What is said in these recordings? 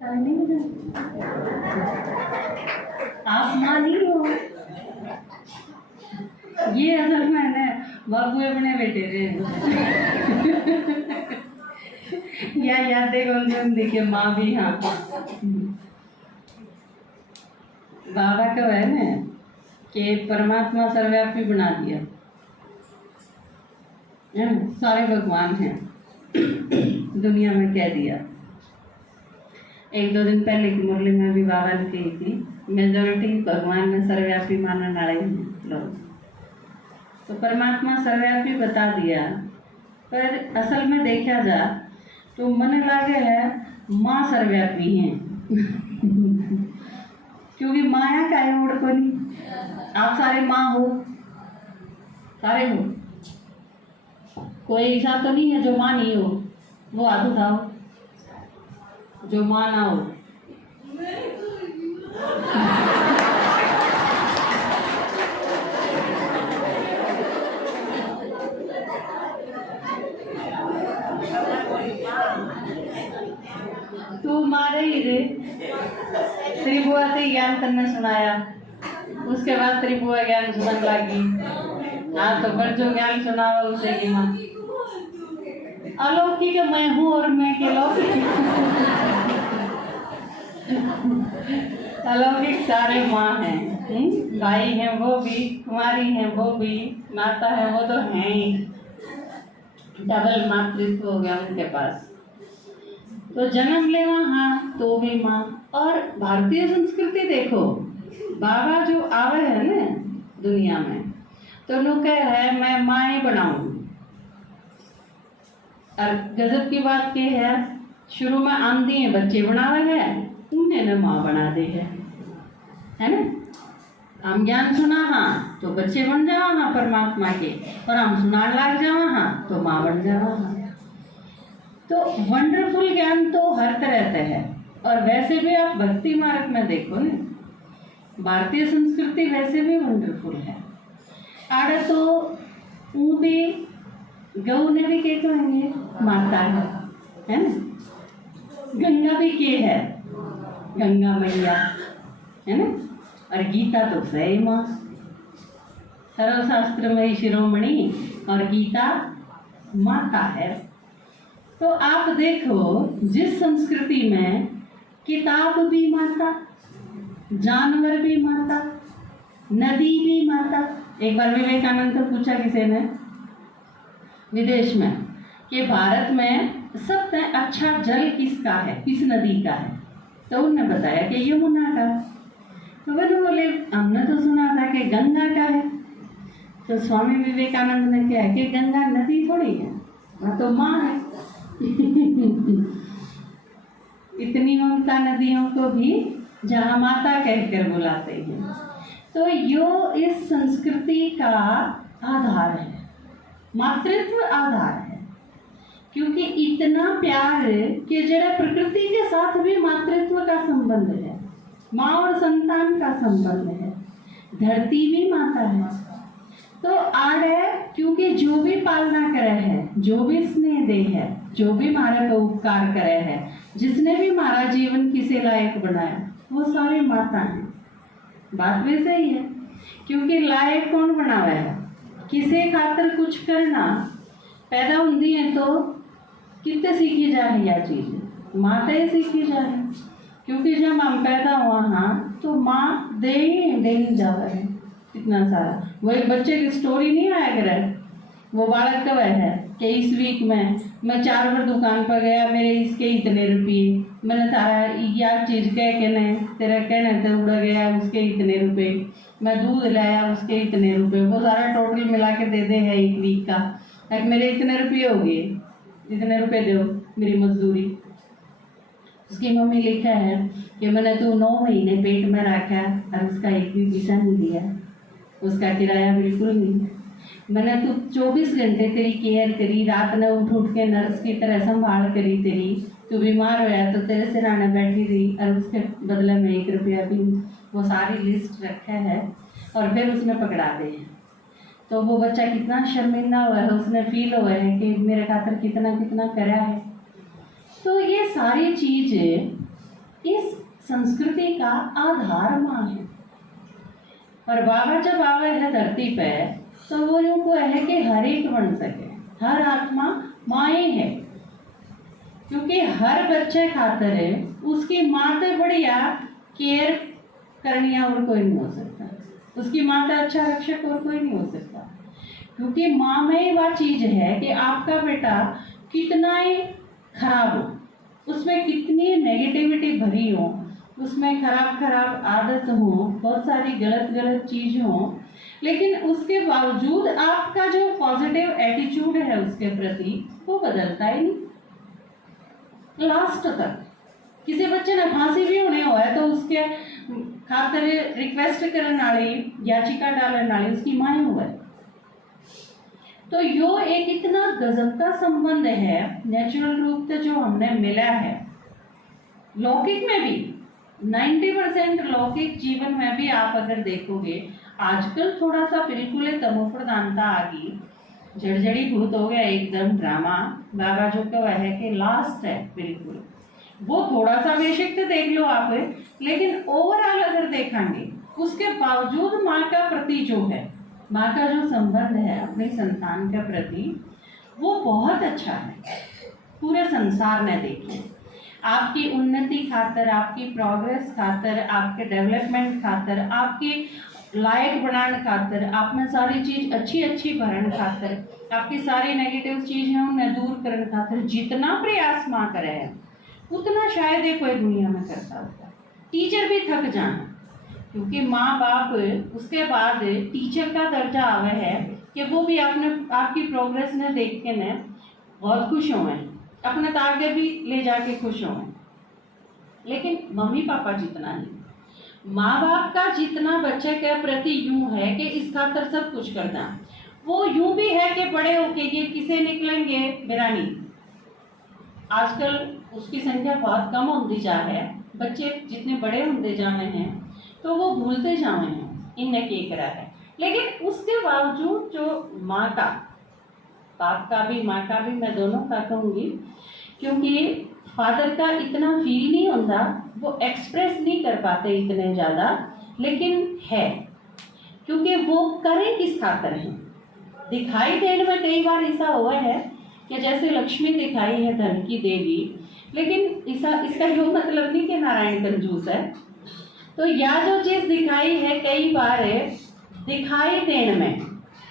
आप माँ नहीं हो। ये असल में है बाबू अपने बेटे रे या यादें कौन कौन देखिए माँ भी। हाँ, बाबा का है ना कि परमात्मा सर्वव्यापी बना दिया है ना, सारे भगवान हैं दुनिया में कह दिया। एक दो दिन पहले की मुरली में भी बाबा ने कही थी मेजोरिटी भगवान में सर्वव्यापी मानने वाले हैं लोग, तो परमात्मा सर्वव्यापी बता दिया। पर असल में देखा जा तो मन लागे है माँ सर्वव्यापी है क्योंकि माया का है उड़ को नहीं। आप सारे माँ हो, सारे हो, कोई ऐसा तो नहीं है जो माँ नहीं हो। वो हाथ उठाओ जो माँ ना हो। तू मारे ही रे। तेरी बुआ से ज्ञान करने सुनाया, उसके बाद तेरी बुआ ज्ञान सुनने लगी। हाँ, तो पर जो ज्ञान सुनावा उसे की माँ अलौकिक मैं हूँ और मैं के लौकिक अलौकिक सारे माँ हैं, भाई हैं वो भी, कुमारी हैं वो भी, माता है वो तो हैं ही। डबल मातृत्व हो गया उनके पास। तो जन्म ले वहाँ तो भी माँ। और भारतीय संस्कृति देखो, बाबा जो आवे है ना दुनिया में तो नु कह है मैं माँ ही बनाऊँ। और गजब की बात ये है, शुरू में आंधी है बच्चे बनावे है, उन्हें न माँ बना दे है ना। हम ज्ञान सुना हाँ तो बच्चे बन जावा हाँ परमात्मा के, और हम सुना लग जावा हाँ तो माँ बन जावा हाँ। तो वंडरफुल ज्ञान तो हर तरह से है। और वैसे भी आप भक्ति मार्ग में देखो ना, भारतीय संस्कृति वैसे भी वंडरफुल है। आड़े तो ऊ भी गऊ ने भी के कहेंगे माता है ना, गंगा भी के है, गंगा मैया है ना। और गीता तो सही माँ, सर्वशास्त्रमयी शिरोमणि, और गीता माता है। तो आप देखो जिस संस्कृति में किताब भी माता, जानवर भी माता, नदी भी माता। एक बार विवेकानंद को पूछा किसी ने विदेश में कि भारत में सबसे अच्छा जल किसका है, किस नदी का है, तो उन्होंने बताया कि यमुना का। तो वो बोले हमने तो सुना था कि गंगा का है। तो स्वामी विवेकानंद ने कहा कि गंगा नदी थोड़ी है, वह तो माँ है इतनी ममता नदियों को भी जहाँ माता कहकर बुलाते हैं। तो यो इस संस्कृति का आधार है, मातृत्व आधार है। क्योंकि इतना प्यार कि जरा प्रकृति के साथ भी मातृत्व का संबंध है, माँ और संतान का संबंध है। धरती भी माता है। तो आड़ है क्योंकि जो भी पालना करे है, जो भी स्नेह दे है, जो भी मारे को उपकार करे है, जिसने भी हमारा जीवन किसे लायक बनाया, वो सारी माता हैं। बात भी सही है, क्योंकि लायक कौन बनावा है, किसे खातर कुछ करना पैदा होती है तो कितने सीखी जाए यह चीज़, माता ही सीखी जाए। क्योंकि जब हम पैदा हुआ हाँ तो माँ दे ही जावा है इतना सारा। वो एक बच्चे की स्टोरी नहीं आया करे, वो बालक कब है कि इस वीक में मैं 4 बार दुकान पर गया, मेरे इसके इतने रुपये, मैंने तारा यह चीज़ कह के नहीं तेरा कहने तो उड़ गया उसके इतने रुपये, मैं दूध लाया उसके इतने रुपये, वो सारा टोटल मिला के दे है एक वीक का। मेरे इतने रुपये हो गए, इतने रुपये दो मेरी मजदूरी। उसकी मम्मी लिखा है कि मैंने तो 9 महीने पेट में रखा और उसका एक भी पैसा नहीं दिया, उसका किराया बिल्कुल नहीं। मैंने तो 24 घंटे तेरी केयर करी, रात में उठ उठ के नर्स की तरह संभाल करी तेरी, तू बीमार होया तो तेरे सिराने बैठी रही और उसके बदले में 1 रुपया भी। वो सारी लिस्ट रखा है और फिर उसने पकड़ा दे। तो वो बच्चा कितना शर्मिंदा हुआ है, उसने फील हुआ है कि मेरे खातर कितना कितना करा है। तो ये सारी चीज़ संस्कृति का आधार माँ है। और बाबा जब आवे है धरती पे तो वो यूँ को है कि हर एक बन सके, हर आत्मा माए है, क्योंकि हर बच्चे खातर है उसकी माँ से बढ़िया केयर करनी और कोई नहीं हो सकता, उसकी माँ से अच्छा रक्षक और कोई नहीं हो सकता। क्योंकि माँ में वह चीज़ है कि आपका बेटा कितना ही खराब हो, उसमें कितनी नेगेटिविटी भरी हो, उसमें खराब आदत हो, बहुत सारी गलत चीज़ हो, लेकिन उसके बावजूद आपका जो पॉजिटिव एटीट्यूड है उसके प्रति वो बदलता ही नहीं लास्ट तक। किसी बच्चे ने फांसी भी होने हुआ है तो उसके खातिर रिक्वेस्ट करने वाली, याचिका डालने वाली उसकी माँ हुआ है। तो यो एक इतना गजब का संबंध है नेचुरल रूप से जो हमने मिला है। लौकिक में भी 90% लौकिक जीवन में भी आप अगर देखोगे, आजकल थोड़ा सा बिल्कुल तमो प्रधानता आ गई, जड़जड़ी भूत हो गया एकदम ड्रामा। बाबा जो का वह है कि लास्ट है बिल्कुल, वो थोड़ा सा बेशक तो देख लो आप, लेकिन ओवरऑल अगर देखेंगे उसके बावजूद माँ का प्रति जो है, माँ का जो संबंध है अपने संतान के प्रति वो बहुत अच्छा है। पूरे संसार में देखिए, आपकी उन्नति खातर, आपकी प्रोग्रेस खातर, आपके डेवलपमेंट खातर, आपकी लायक बनाने खातर, आप में सारी चीज़ अच्छी भरन खातर, आपकी सारी नेगेटिव चीज़ है उन्हें दूर करने खातर जितना प्रयास माँ करे है उतना शायद ये कोई दुनिया में करता होगा। टीचर भी थक जाए, क्योंकि माँ बाप उसके बाद टीचर का दर्जा आवे है कि वो भी आपकी प्रोग्रेस ने देख के न बहुत खुश हुए, अपने आगे भी ले जाके खुश हुए। लेकिन मम्मी पापा जितना नहीं, माँ बाप का जितना बच्चे के प्रति यूं है कि इस खातर सब कुछ करना, वो यूं भी है कि बड़े होके ये किसे निकलेंगे मेरा नहीं। आजकल उसकी संख्या बहुत कम होती जा है, बच्चे जितने बड़े होते जा रहे हैं तो वो भूलते जा रहे हैं इनने क्या करा है। लेकिन उसके बावजूद जो माँ का, बाप का भी माँ का भी, मैं दोनों का कहूँगी, क्योंकि फादर का इतना फील नहीं होता, वो एक्सप्रेस नहीं कर पाते इतने ज़्यादा, लेकिन है क्योंकि वो करें किस खातर हैं। दिखाई देने में कई बार ऐसा हुआ है कि जैसे लक्ष्मी दिखाई है धन की देवी, लेकिन इसका यो मतलब नहीं कि नारायण कंजूस है। तो यह जो चीज़ दिखाई है कई बार दिखाई देने में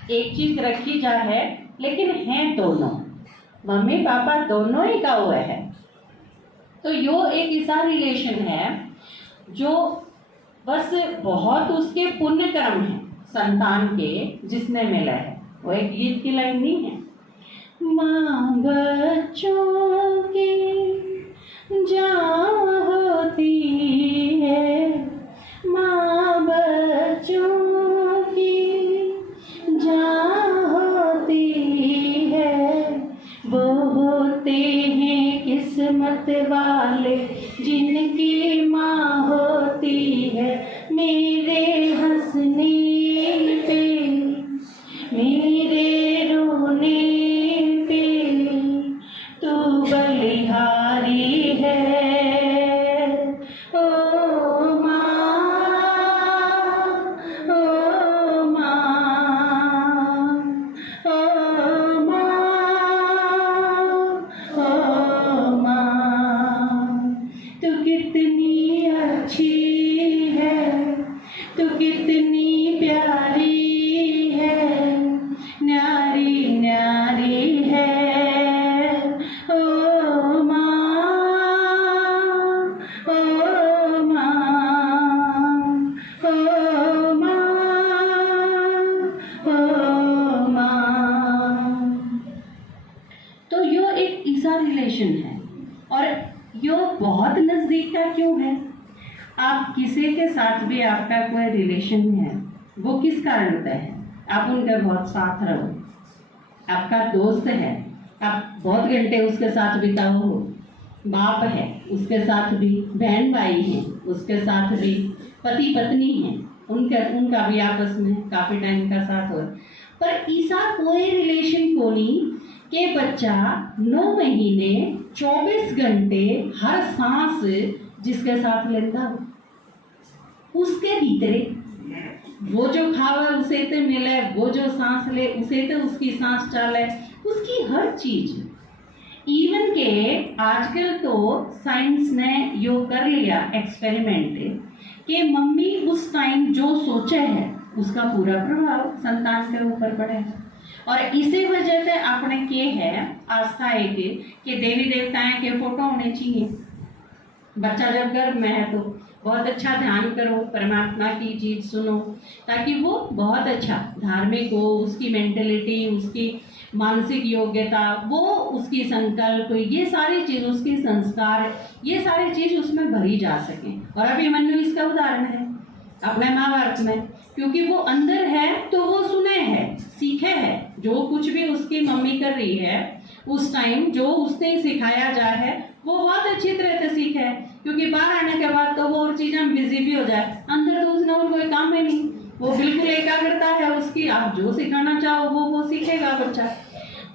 एक चीज़ रखी जा है, लेकिन हैं दोनों, मम्मी पापा दोनों ही का हुआ है। तो यो एक ऐसा रिलेशन है जो बस बहुत उसके पुण्य कर्म है संतान के जिसने मिला है। वो एक गीत की लाइन नहीं है, माँ बच्चों की जान होती है, माँ बच्चों की जान होती है, वो होते हैं किस्मत वाले जिनकी माँ होती है। मेरे हंसने पे, मेरे रोने पे तू बलिहारी है। ओ माँ, ओ माँ, ओ माँ, तू कितनी अच्छी है, तू कितनी प्यारी है, न्यारी न्यारी है। ओ माँ, ओ माँ, ओ माँ, ओ माँ। तो यो एक ऐसा रिलेशन है, और यो बहुत नज़दीक का क्यों है? आप किसी के साथ भी आपका कोई रिलेशन है, वो किस कारण होता है? आप उनका बहुत साथ रहो, आपका दोस्त है, आप बहुत घंटे उसके साथ बिताओ, बाप है उसके साथ भी, बहन भाई हैं उसके साथ भी, पति पत्नी हैं उनका भी आपस में काफ़ी टाइम का साथ हो। पर ऐसा कोई रिलेशन को नहीं कि बच्चा 9 महीने 24 घंटे हर सांस जिसके साथ लेंदा उसके भीतरे वो जो खावे उसे ते मिले, वो जो सांस ले उसे ते उसकी सांस चले, उसकी हर चीज। इवन के आजकल तो साइंस ने यो कर लिया एक्सपेरिमेंट कि मम्मी उस टाइम जो सोचे है उसका पूरा प्रभाव संतान के ऊपर पड़े। और इसी वजह से आपने के है आस्था है कि देवी देवताएं के फोटो होने चाहिए। बच्चा जब गर्भ में है तो बहुत अच्छा ध्यान करो, परमात्मा की चीज सुनो, ताकि वो बहुत अच्छा धार्मिक हो, उसकी मेंटेलिटी, उसकी मानसिक योग्यता, वो उसकी संकल्प, ये सारी चीज, उसकी संस्कार, ये सारी चीज उसमें भरी जा सके। और अभिमन्यु इसका उदाहरण है अपने महाभारत में, क्योंकि वो अंदर है तो वो सुने है, सीखे है, जो कुछ भी उसकी मम्मी कर रही है उस टाइम जो उसने सिखाया जा है वो बहुत अच्छी तरह से सीखे है। क्योंकि बाहर आने के बाद तो वो और चीज़ें में बिजी भी हो जाए, अंदर तो उसने और कोई काम ही नहीं, वो बिल्कुल एकाग्रता है उसकी, आप जो सिखाना चाहो वो सीखेगा बच्चा।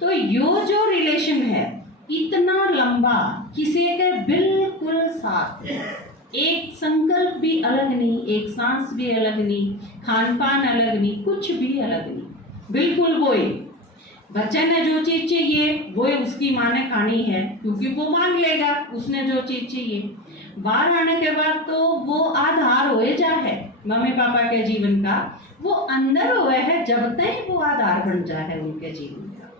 तो यो जो रिलेशन है इतना लंबा, किसी के बिल्कुल साथ, एक संकल्प भी अलग नहीं, एक सांस भी अलग नहीं, खान पान अलग नहीं, कुछ भी अलग नहीं, बिल्कुल वही। बच्चे ने जो चीज चाहिए वो उसकी माँ ने खानी है, क्योंकि वो मांग लेगा उसने जो चीज चाहिए। बाहर आने के बाद तो वो आधार होए जा है मम्मी पापा के जीवन का, वो अंदर हुए है जब तक वो आधार बन जाए उनके जीवन का।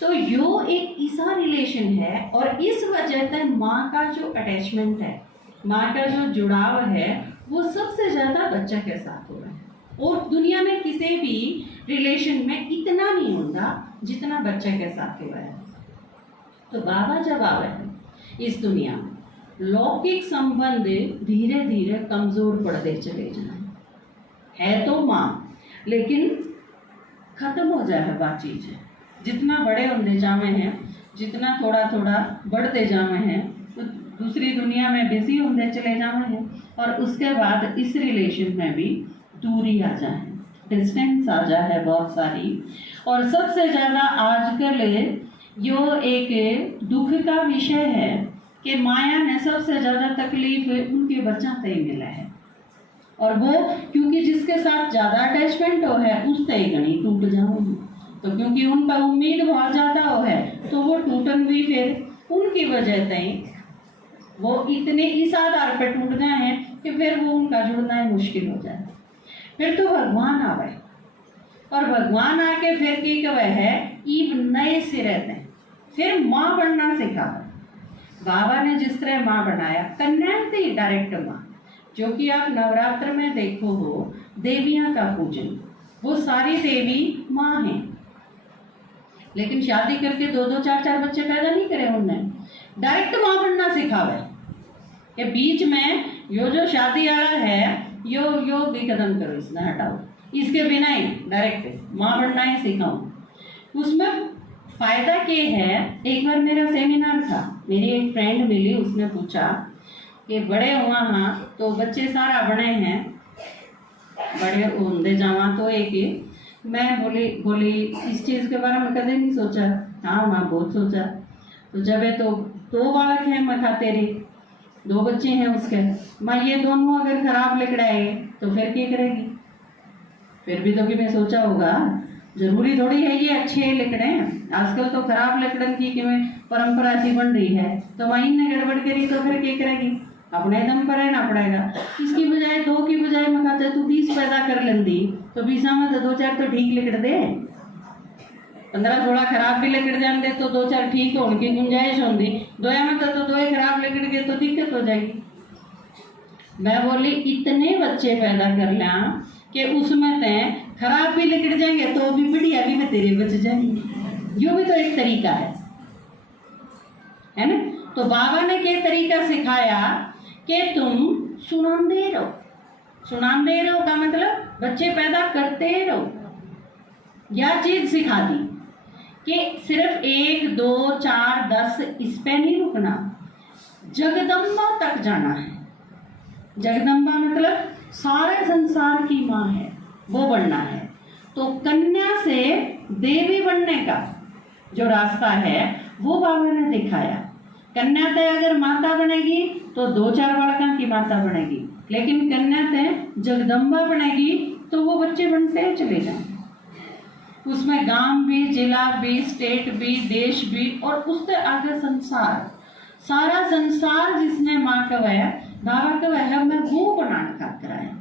तो यो एक ऐसा रिलेशन है, और इस वजह से माँ का जो अटैचमेंट है, माँ का जो जुड़ाव है, वो सबसे ज्यादा बच्चा के साथ हो रहा है। और दुनिया में किसी भी रिलेशन में इतना नहीं होता जितना बच्चे के साथ हुआ है। तो बाबा जब आवे हैं इस दुनिया में, लौकिक संबंध धीरे धीरे कमजोर पड़ते चले जाए, है तो माँ, लेकिन खत्म हो जाए वह चीज। जितना बड़े होते जावे हैं, जितना थोड़ा थोड़ा बढ़ते जावे हैं, तो दूसरी दुनिया में बिजी होते चले जावे हैं, और उसके बाद इस रिलेशन में भी दूरी आ जाए, डिस्टेंस आ जाए बहुत सारी। और सबसे ज़्यादा आजकल यो एक दुख का विषय है कि माया ने सबसे ज़्यादा तकलीफ उनके बच्चा से ही मिला है, और वो क्योंकि जिसके साथ ज़्यादा अटैचमेंट हो है उस तय गणी टूट जाऊंगी। तो क्योंकि उन पर उम्मीद बहुत ज़्यादा हो है तो वो टूटन भी फिर उनकी वजह से वो इतने इस आधार पर टूट गए हैं कि फिर वो उनका जुड़ना ही मुश्किल हो जाए। फिर तो भगवान आवे, और भगवान आके फिर की कवे है ईब नए सिरे से फिर माँ बनना सिखावे। बाबा ने जिस तरह माँ बनाया, कन्या थी डायरेक्ट माँ, जो कि आप नवरात्र में देखो हो देवियां का पूजन, वो सारी देवी माँ हैं, लेकिन शादी करके 2-2 4-4 बच्चे पैदा नहीं करे उन्होंने, डायरेक्ट माँ बनना सिखावे। के बीच में यो जो शादी वाला है यो भी कदम करो, इसने हटाओ, इसके बिना ही डायरेक्ट माँ बनना ही सिखाओ। उसमें फायदा क्या है, एक बार मेरा सेमिनार था, मेरी एक फ्रेंड मिली, उसने पूछा कि बड़े हुआ हाँ तो बच्चे सारा बने हैं, बड़े होंदे जावा तो एक, मैं बोली इस चीज़ के बारे में कदे नहीं सोचा। हाँ माँ बहुत सोचा। तो जब है तो 2 बालक हैं, मैं खाते रही 2 बच्चे हैं उसके, माँ ये दोनों अगर खराब लिकड़ाए तो फिर क्या करेगी? फिर भी तो कि मैं सोचा होगा, जरूरी थोड़ी है ये अच्छे लिकड़े, आजकल तो खराब लिकड़न की कि परंपरा सी बन रही है, तो माँ ने गड़बड़ करी तो फिर क्या करेगी? अपने दम पर रहना पड़ेगा। इसकी बजाय 2 की बजाय मैं कहता तू 20 पैदा कर लेंदी तो 20 में तो 2-4 तो ठीक लिकड़ दे, 15-16 खराब भी लिकड़ जाते तो 2-4 ठीक होने की गुंजाइश होती, 2 में तो 2 खराब लिकड़ गए तो दिक्कत हो जाएगी। मैं बोली इतने बच्चे पैदा कर लिया कि उसमें तय खराब भी लिकड़ जाएंगे तो भी बढ़िया भी में तेरे बच जाएंगे। यो भी तो एक तरीका है ना? तो बाबा ने क्या तरीका सिखाया कि तुम सुनाते रहो का मतलब बच्चे पैदा करते रहो। यह चीज सिखा दी कि सिर्फ 1, 2, 4, 10 इस पे नहीं रुकना, जगदम्बा तक जाना है। जगदम्बा मतलब सारे संसार की माँ है, वो बनना है। तो कन्या से देवी बनने का जो रास्ता है वो बाबा ने दिखाया। कन्याते अगर माता बनेगी तो 2-4 बालकों की माता बनेगी, लेकिन कन्याते जगदम्बा बनेगी तो वो बच्चे बनते चले जाएंगे। उसमें गांव भी, जिला भी, स्टेट भी, देश भी, और उससे आगे संसार, सारा संसार जिसने माँ कवाया बाबा कवाया मैं वो बनाने खातर आया।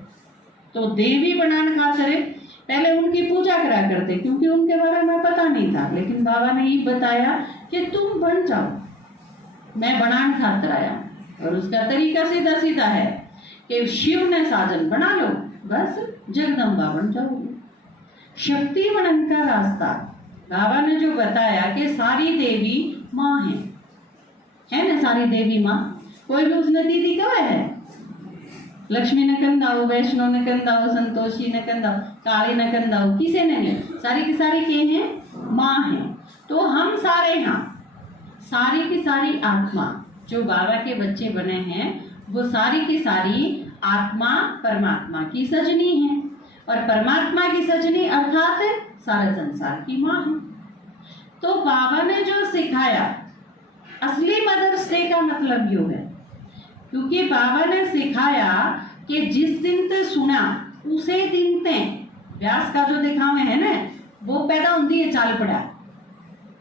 तो देवी बनाने खातर पहले उनकी पूजा करा करते, क्योंकि उनके बारे में पता नहीं था, लेकिन बाबा ने ये बताया कि तुम बन जाओ, मैं बनाने खातर आया। और उसका तरीका सीधा सीधा है कि शिव ने साजन बना लो, बस जगदम्बा बन जाओगे। शक्ति बनन का रास्ता बाबा ने जो बताया कि सारी देवी माँ है ना, सारी देवी माँ। कोई भी उसने दीदी कहा है? लक्ष्मी ने कंदाओ, वैष्णो ने कंदाओ, संतोषी ने कंदाओ, काली ने कंदाओ, किसे ने? सारी की सारी के हैं माँ हैं। तो हम सारे यहाँ सारी की सारी आत्मा जो बाबा के बच्चे बने हैं वो सारी की सारी आत्मा परमात्मा की सजनी है, और परमात्मा की सजनी अर्थात सारे संसार की माँ है। तो बाबा ने जो सिखाया, असली मदर्स डे का मतलब यो है, क्योंकि बाबा ने सिखाया कि जिस दिन ते सुना उसे दिन ते व्यास का जो दिखावे है ना वो पैदा होती है चाल पड़ा।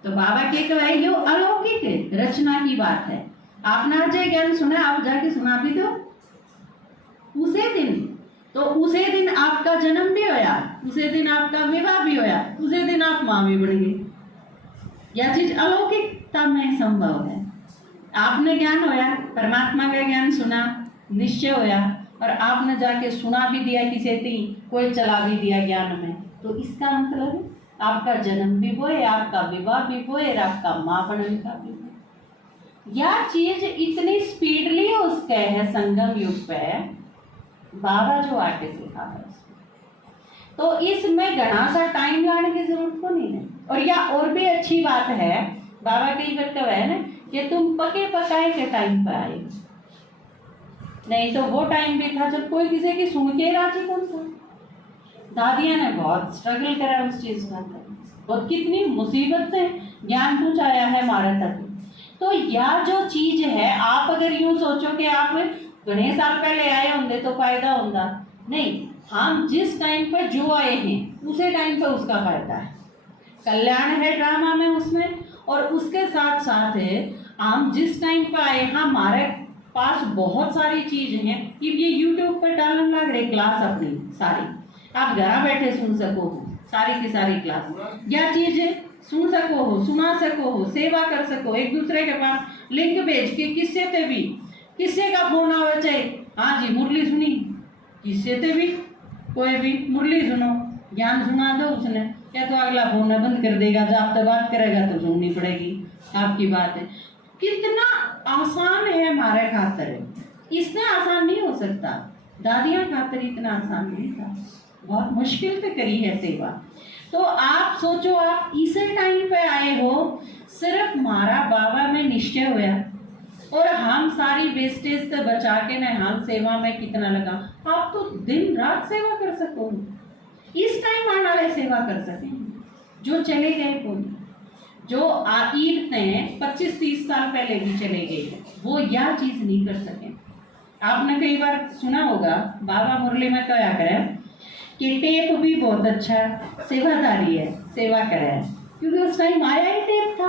तो बाबा के कहे यो अलौकिक रचना की बात है। आपने आज ज्ञान सुना, आप जाके सुना भी दो उसे दिन, तो उसे दिन आपका जन्म भी होया, उसे दिन आपका विवाह भी होया, उसे दिन आप माँ भी बन गई। यह चीज अलौकिकता में संभव है। आपने ज्ञान होया, परमात्मा का ज्ञान सुना, निश्चय होया, और आपने जाके सुना भी दिया किसी थी, कोई चला भी दिया ज्ञान में, तो इसका मतलब आपका जन्म भी वो है, आपका विवाह भी वो है, आपका माँ बनने का भी वो। यह चीज इतनी स्पीडली उसके है संगम युग पे बाबा जो आके सिखा है। तो इसमें घना सा टाइम लाने की जरूरत को नहीं है। और या और भी अच्छी बात है, बाबा कई बार कहा है ना कि तुम पके पकाए के टाइम पर आए, नहीं तो वो टाइम भी था जब कोई किसी की सुन के राजी कौन सा। दादियां ने बहुत स्ट्रगल करा उस चीज का, और कितनी मुसीबत से ज्ञान पहुंचाया है हमारे तक। तो यह जो चीज है, आप अगर यूं सोचो कि आप घने साल पहले आए होंगे तो फायदा होगा, नहीं, हम जिस टाइम पर जो आए हैं उसी टाइम पर उसका फायदा है। कल्याण है ड्रामा में उसमें, और उसके साथ साथ हम जिस टाइम पर आए हमारे पास बहुत सारी चीज हैं कि ये यूट्यूब पर डालने लग रहे क्लास अपनी सारी, आप घर बैठे सुन सको हो सारी की सारी क्लास, यह चीज सुन सको हो, सुना सको हो, सेवा कर सको, एक दूसरे के पास लिंक भेज के किससे ते भी, किससे का फोन आवे चाहे हाँ जी मुरली सुनी, किससे ते भी कोई भी मुरली सुनो, ज्ञान सुना दो उसने, क्या तो अगला फोन न बंद कर देगा, जब आप बात करेगा तो सुननी पड़ेगी आपकी बात है। कितना आसान है हमारे खातर, इसने आसान नहीं हो सकता, दादियां खातर इतना आसान नहीं था, बहुत मुश्किल से करी है सेवा। तो आप सोचो, आप इसी टाइम पे आए हो, सिर्फ हमारा बाबा में निश्चय होया, और हम सारी वेस्टेज से बचा के न हम सेवा में कितना लगा। आप तो दिन रात सेवा कर सको, इस टाइम आने वाले सेवा कर सकें, जो चले गए कोई, जो ईद ने 25-30 साल पहले भी चले गए, वो यह चीज नहीं कर सके। आपने कई बार सुना होगा बाबा मुरली में क्या करें कि टेप भी बहुत अच्छा सेवादारी है, सेवा करे है, क्योंकि उस टाइम आया ही टेप था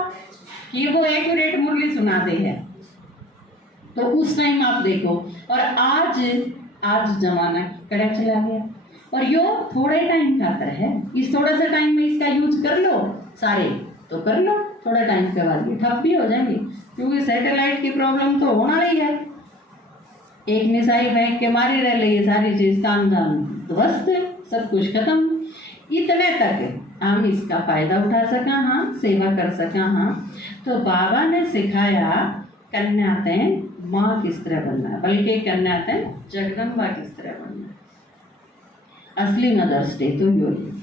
कि वो एक्यूरेट मुरली सुना दे है। तो उस टाइम आप देखो, और आज जमाना कड़ा चला गया, और यो थोड़े टाइम खातर है, इस थोड़े से टाइम में इसका यूज कर लो सारे, तो कर लो, थोड़ा टाइम के बाद ये ठप भी हो जाएंगे, क्योंकि सैटेलाइट की प्रॉब्लम तो होना ही है, एक मिसाइल फेंक के मारी रह रही है, सारी चीज काम धाम ध्वस्त, सब कुछ खत्म। इतने तक हम इसका फायदा उठा सका, हाँ सेवा कर सका, हाँ। तो बाबा ने सिखाया कन्याते माँ किस तरह बनना है, बल्कि कन्याते जगदम्बा किस तरह बनना है। असली मदर्स डे तो यो है।